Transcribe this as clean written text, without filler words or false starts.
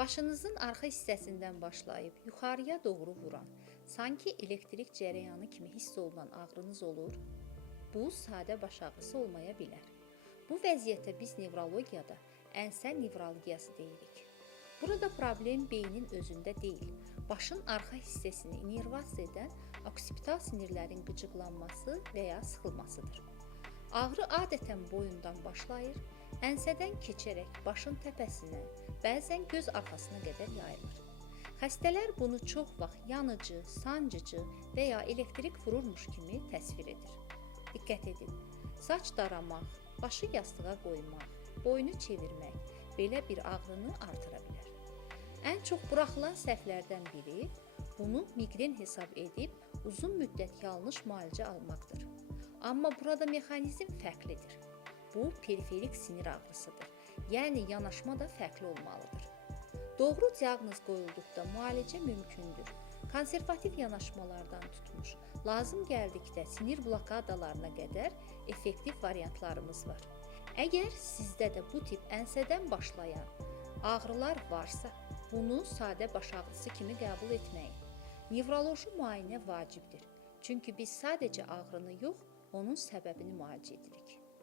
Başınızın arxa hissəsindən başlayıb yuxarıya doğru vuran, sanki elektrik cərəyanı kimi hiss olunan ağrınız olur? Bu sadə baş ağrısı olmaya bilər. Bu vəziyyətə biz nevrologiyada ənsə nevralgiyası deyirik. Burada problem beynin özündə deyil, başın arxa hissəsini innervasiya edən oksipital sinirlərin qıcıqlanması və ya sıxılmasıdır. Ağrı adətən boyundan başlayır, ənsədən keçərək başın təpəsinə, bəzən göz arxasına qədər yayılır. Xəstələr bunu çox vaxt yanıcı, sancıcı və ya elektrik vururmuş kimi təsvir edir. Diqqət edin, saç daramaq, başı yastığa qoymaq, boynu çevirmək belə bir ağrını artıra bilər. Ən çox buraxılan səhvlərdən biri bunu miqren hesab edib uzun müddət yanlış müalicə almaqdır. Amma burada mexanizm fərqlidir. Bu, periferik sinir ağrısıdır. Yəni, yanaşma da fərqli olmalıdır. Doğru diaqnoz qoyulduqda müalicə mümkündür. Konservativ yanaşmalardan tutmuş, lazım gəldikdə sinir blokadalarına qədər effektiv variantlarımız var. Əgər sizdə də bu tip ənsədən başlayan ağrılar varsa, bunu sadə baş ağrısı kimi qəbul etməyin. Nevroloji müayinə vacibdir. Çünki biz sadəcə ağrını yox, onun səbəbini müalicə edirik.